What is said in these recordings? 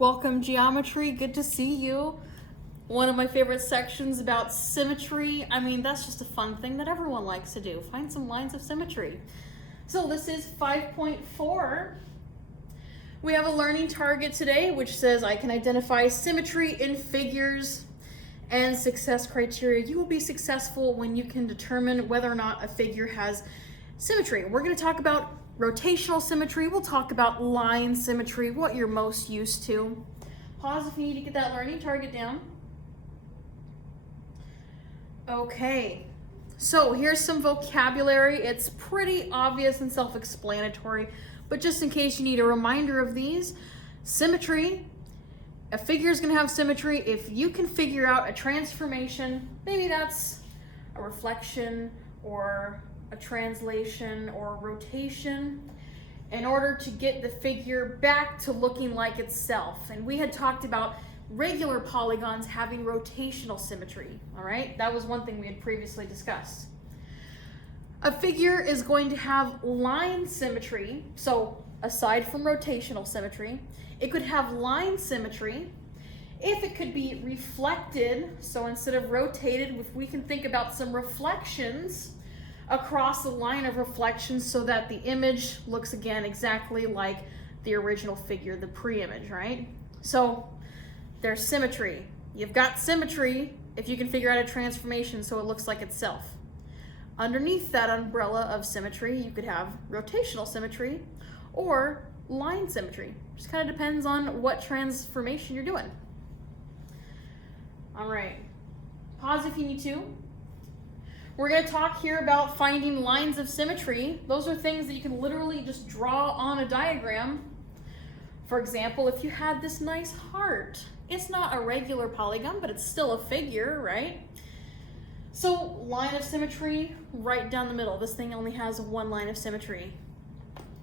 Welcome, geometry. Good to see you. One of my favorite sections about symmetry. I mean, that's just a fun thing that everyone likes to do. Find some lines of symmetry. So this is 5.4. We have a learning target today, which says I can identify symmetry in figures and success criteria. You will be successful when you can determine whether or not a figure has symmetry. We're going to talk about rotational symmetry. We'll talk about line symmetry, what you're most used to. Pause if you need to get that learning target down. Okay, so here's some vocabulary. It's pretty obvious and self-explanatory, but just in case you need a reminder of these, symmetry. A figure is going to have symmetry if you can figure out a transformation. Maybe that's a reflection or a translation or rotation in order to get the figure back to looking like itself. And we had talked about regular polygons having rotational symmetry, all right? That was one thing we had previously discussed. A figure is going to have line symmetry, so aside from rotational symmetry, it could have line symmetry if it could be reflected. So instead of rotated, if we can think about some reflections across the line of reflections so that the image looks again exactly like the original figure, the pre-image, right? So there's symmetry. You've got symmetry if you can figure out a transformation so it looks like itself. Underneath that umbrella of symmetry, you could have rotational symmetry or line symmetry. Just kind of depends on what transformation you're doing. All right, pause if you need to. We're going to talk here about finding lines of symmetry. Those are things that you can literally just draw on a diagram. For example, if you had this nice heart, it's not a regular polygon, but it's still a figure, right? So line of symmetry right down the middle. This thing only has one line of symmetry.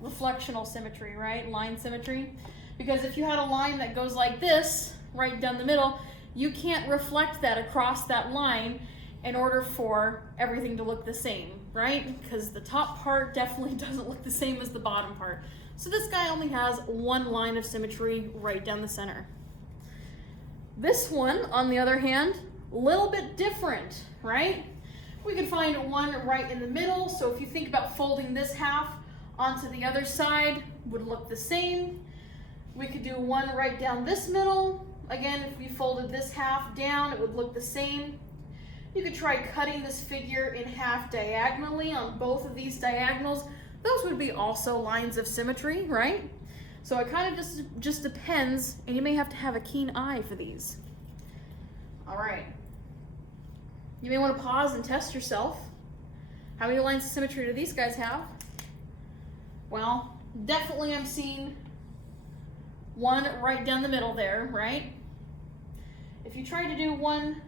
Reflectional symmetry, right? Line symmetry. Because if you had a line that goes like this, right down the middle, you can't reflect that across that line in order for everything to look the same, right? Because the top part definitely doesn't look the same as the bottom part. So this guy only has one line of symmetry right down the center. This one, on the other hand, a little bit different, right? We can find one right in the middle. So if you think about folding this half onto the other side, would look the same. We could do one right down this middle. Again, if we folded this half down, it would look the same. You could try cutting this figure in half diagonally on both of these diagonals. Those would be also lines of symmetry, right? So it kind of just depends, and you may have to have a keen eye for these. All right. You may want to pause and test yourself. How many lines of symmetry do these guys have? Well, definitely I'm seeing one right down the middle there, right? If you try to do one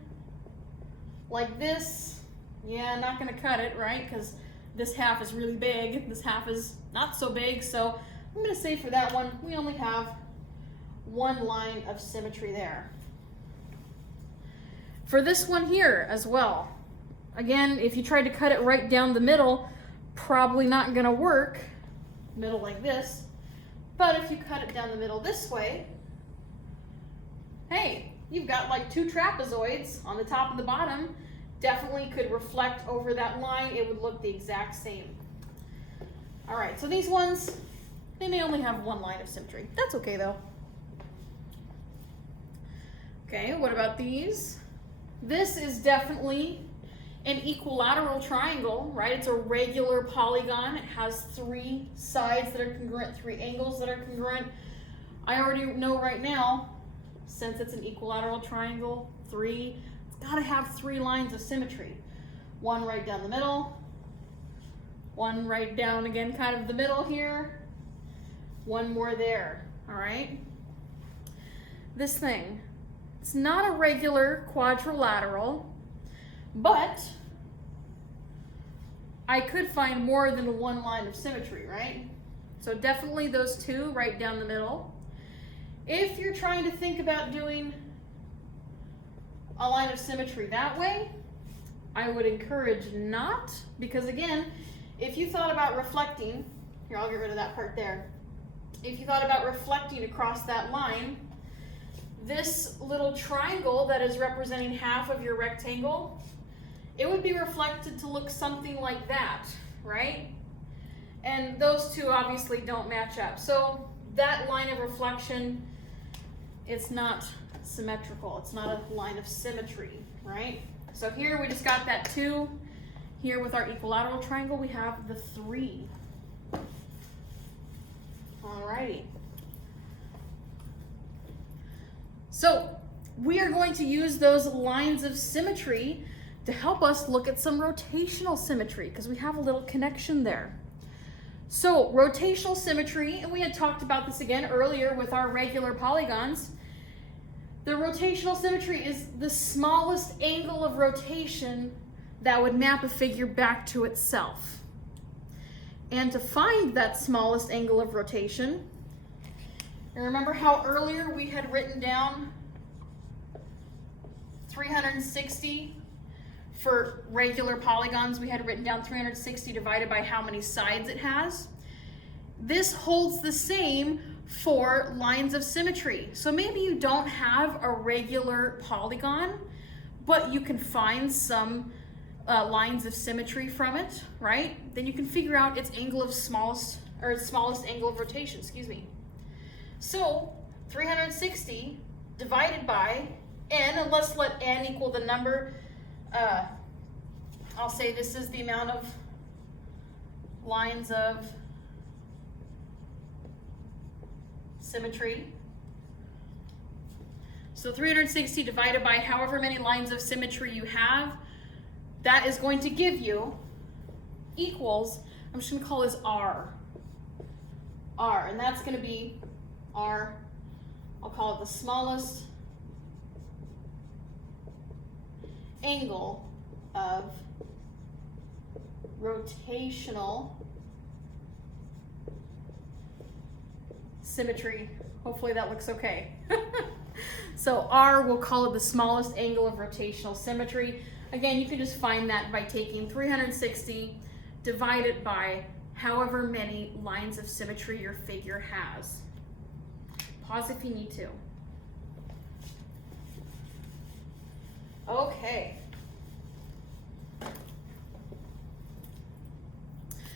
like this, yeah, not going to cut it, right? Because this half is really big, this half is not so big, so I'm going to say for that one, we only have one line of symmetry there. For this one here as well, again, if you tried to cut it right down the middle, probably not going to work, middle like this, but if you cut it down the middle this way, hey, you've got like two trapezoids on the top and the bottom. Definitely could reflect over that line. It would look the exact same. All right, so these ones, they may only have one line of symmetry. That's okay though. Okay, what about these? This is definitely an equilateral triangle, right? It's a regular polygon. It has three sides that are congruent, three angles that are congruent. I already know right now, since it's an equilateral triangle, it's got to have three lines of symmetry. One right down the middle, one right down again kind of the middle here, one more there, all right? This thing, it's not a regular quadrilateral, but I could find more than one line of symmetry, right? So definitely those two right down the middle. If you're trying to think about doing a line of symmetry that way, I would encourage not, because again, if you thought about reflecting, here I'll get rid of that part there. If you thought about reflecting across that line, this little triangle that is representing half of your rectangle, it would be reflected to look something like that, right? And those two obviously don't match up. So that line of reflection, it's not symmetrical. It's not a line of symmetry, right? So here we just got that 2. Here with our equilateral triangle, we have the 3. Alrighty. So we are going to use those lines of symmetry to help us look at some rotational symmetry, because we have a little connection there. So rotational symmetry, and we had talked about this again earlier with our regular polygons. The rotational symmetry is the smallest angle of rotation that would map a figure back to itself. And to find that smallest angle of rotation, and remember how earlier we had written down 360 for regular polygons, we had written down 360 divided by how many sides it has. This holds the same for lines of symmetry. So maybe you don't have a regular polygon, but you can find some lines of symmetry from it, right? Then you can figure out its angle of smallest angle of rotation, excuse me. So 360 divided by n, and let's let n equal the number. I'll say this is the amount of lines of symmetry. So 360 divided by however many lines of symmetry you have, that is going to give you equals, I'm just going to call this R. R, and that's going to be R, I'll call it the smallest angle of rotational symmetry. Hopefully that looks okay. So R, we'll call it the smallest angle of rotational symmetry. Again, you can just find that by taking 360 divided by however many lines of symmetry your figure has. Pause if you need to. Okay.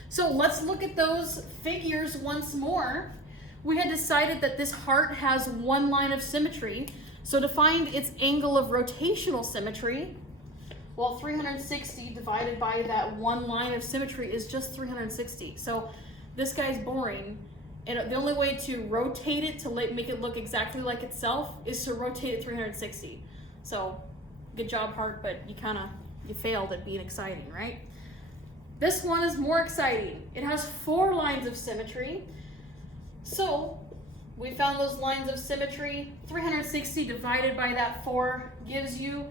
So let's look at those figures once more. We had decided that this heart has one line of symmetry. So to find its angle of rotational symmetry, well, 360 divided by that one line of symmetry is just 360. So this guy's boring. And the only way to rotate it to make it look exactly like itself is to rotate it 360. So good job, heart, but you failed at being exciting, right? This one is more exciting. It has 4 lines of symmetry. So we found those lines of symmetry. 360 divided by that 4 gives you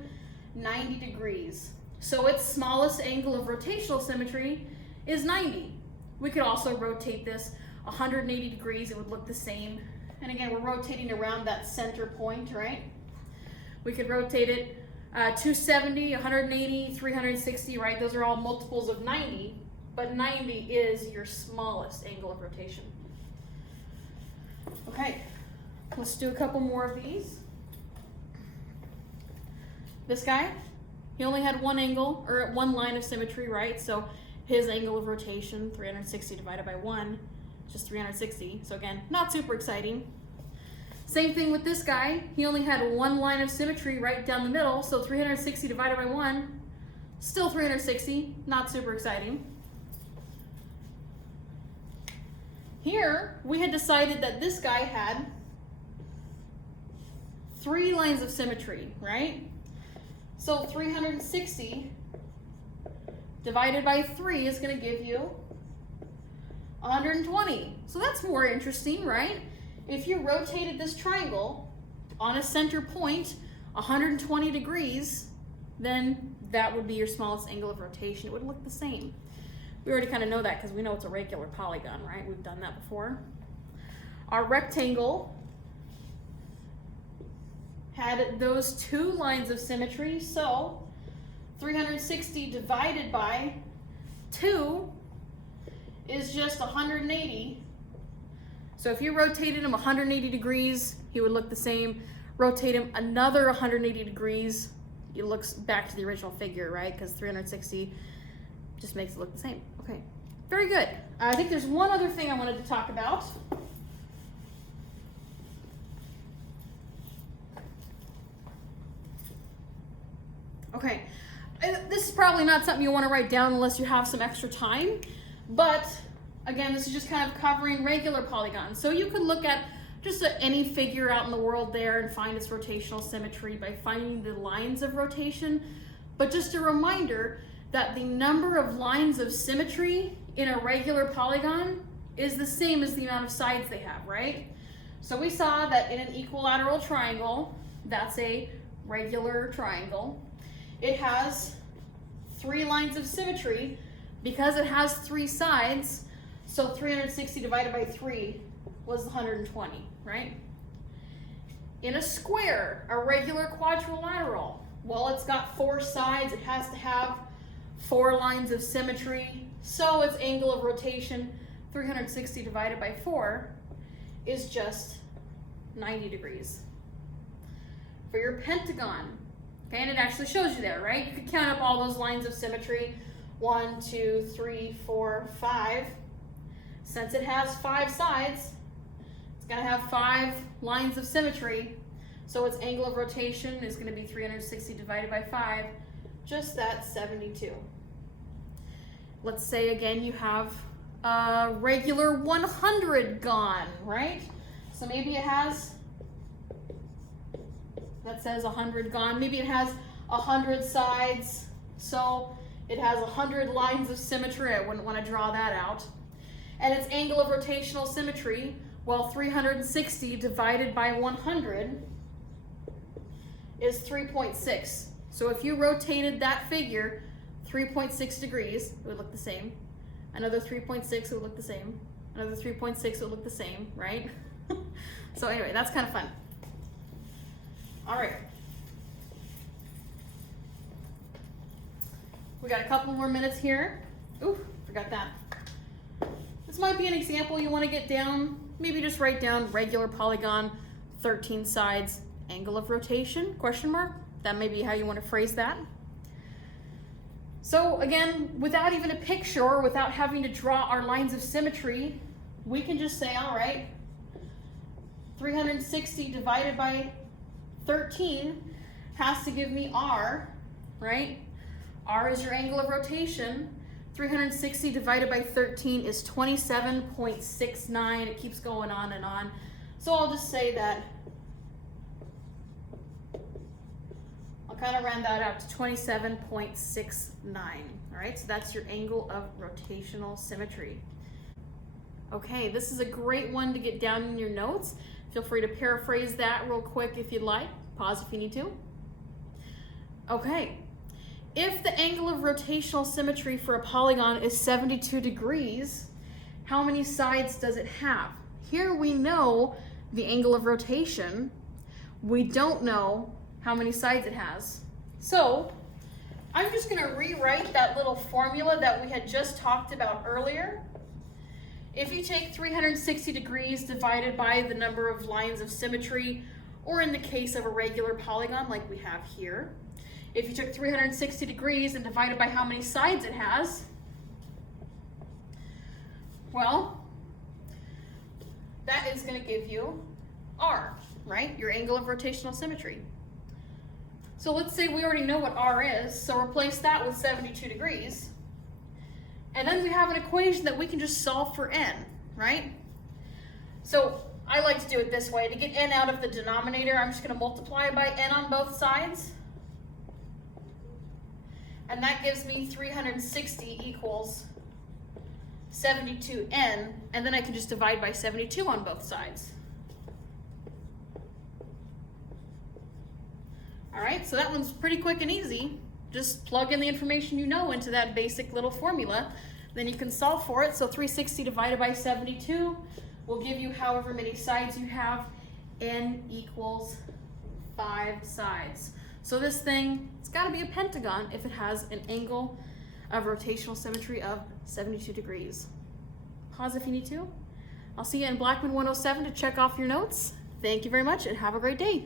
90 degrees. So its smallest angle of rotational symmetry is 90. We could also rotate this 180 degrees. It would look the same. And again, we're rotating around that center point, right? We could rotate it 270, 180, 360, right? Those are all multiples of 90, but 90 is your smallest angle of rotation. Okay, let's do a couple more of these. This guy, he only had one angle, or one line of symmetry, right? So his angle of rotation, 360 divided by 1, just 360. So again, not super exciting. Same thing with this guy. He only had one line of symmetry right down the middle, so 360 divided by 1, still 360, not super exciting. Here, we had decided that this guy had 3 lines of symmetry, right? So 360 divided by 3 is going to give you 120. So that's more interesting, right? If you rotated this triangle on a center point 120 degrees, then that would be your smallest angle of rotation. It would look the same. We already kind of know that because we know it's a regular polygon, right? We've done that before. Our rectangle had those 2 lines of symmetry, so 360 divided by 2 is just 180. So if you rotated him 180 degrees, he would look the same. rotate him another 180 degrees, it looks back to the original figure, right? Because 360 just makes it look the same. Okay, very good. I think there's one other thing I wanted to talk about. Okay, this is probably not something you want to write down unless you have some extra time, but again, this is just kind of covering regular polygons. So you could look at just any figure out in the world there and find its rotational symmetry by finding the lines of rotation. But just a reminder that the number of lines of symmetry in a regular polygon is the same as the amount of sides they have, right? So we saw that in an equilateral triangle, that's a regular triangle, it has 3 lines of symmetry because it has 3 sides. So 360 divided by 3 was 120, right? In a square, a regular quadrilateral, well, it's got 4 sides. It has to have 4 lines of symmetry. So its angle of rotation, 360 divided by 4, is just 90 degrees. For your pentagon, okay, and it actually shows you there, right? You could count up all those lines of symmetry. 1, 2, 3, 4, 5. Since it has 5 sides, it's going to have 5 lines of symmetry. So its angle of rotation is going to be 360 divided by 5, just that 72. Let's say again you have a regular 100 gon, right? So maybe it has, that says 100 gon, maybe it has 100 sides, so it has 100 lines of symmetry. I wouldn't want to draw that out. And its angle of rotational symmetry, well, 360 divided by 100 is 3.6. So if you rotated that figure 3.6 degrees, it would look the same. Another 3.6, it would look the same. Another 3.6, it would look the same, right? So anyway, that's kind of fun. All right. We got a couple more minutes here. Ooh, forgot that. This might be an example you want to get down. Maybe just write down regular polygon, 13 sides, angle of rotation, question mark. That may be how you want to phrase that. So again, without even a picture or without having to draw our lines of symmetry, we can just say, all right, 360 divided by 13 has to give me R, right? R is your angle of rotation. 360 divided by 13 is 27.69. It keeps going on and on. So I'll just say that, I'll kind of round that out to 27.69. All right, so that's your angle of rotational symmetry. Okay, this is a great one to get down in your notes. Feel free to paraphrase that real quick if you'd like. Pause if you need to. Okay. If the angle of rotational symmetry for a polygon is 72 degrees, how many sides does it have? Here we know the angle of rotation. We don't know how many sides it has. So I'm just going to rewrite that little formula that we had just talked about earlier. If you take 360 degrees divided by the number of lines of symmetry, or in the case of a regular polygon like we have here, if you took 360 degrees and divided by how many sides it has, well, that is going to give you R, right? Your angle of rotational symmetry. So let's say we already know what R is, so replace that with 72 degrees. And then we have an equation that we can just solve for n, right? So I like to do it this way. To get n out of the denominator, I'm just going to multiply by n on both sides. And that gives me 360 equals 72n, and then I can just divide by 72 on both sides. All right, so that one's pretty quick and easy. Just plug in the information you know into that basic little formula, then you can solve for it. So 360 divided by 72 will give you however many sides you have. N equals 5 sides. So this thing, it's got to be a pentagon if it has an angle of rotational symmetry of 72 degrees. Pause if you need to. I'll see you in Blackman 107 to check off your notes. Thank you very much and have a great day.